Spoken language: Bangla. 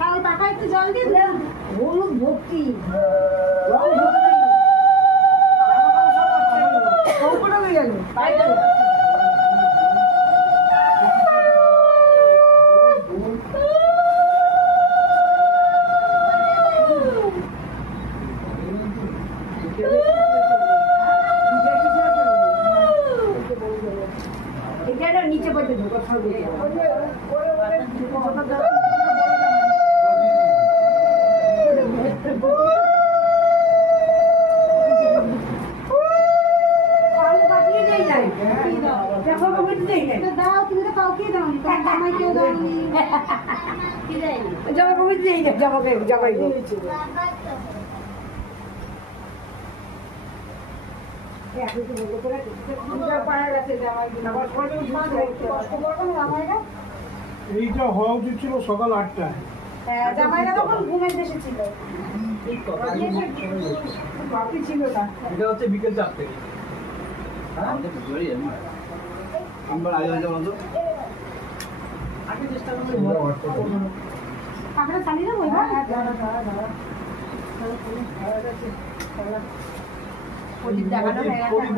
কাল টাকা একটু জল দিয়ে হলুদ ভর্তি নিচে পড়তে ঢোকা খাবে দাও তুমি তো কাউকে দাও জামাই কেউ দাও জামা কবি দিই না জামাই এইটা হওয়া উচিত ছিল সকাল 8টায়। জামাইরা তখন ঘুমের দেশে ছিল বাকি ছিল না এটা হচ্ছে বিকেল 4 থেকে আমরা আগে বলতো আগে চেষ্টা করলে আপনারা চালিয়ে যাবো প্রদীপ দেখানো হয়ে গেছে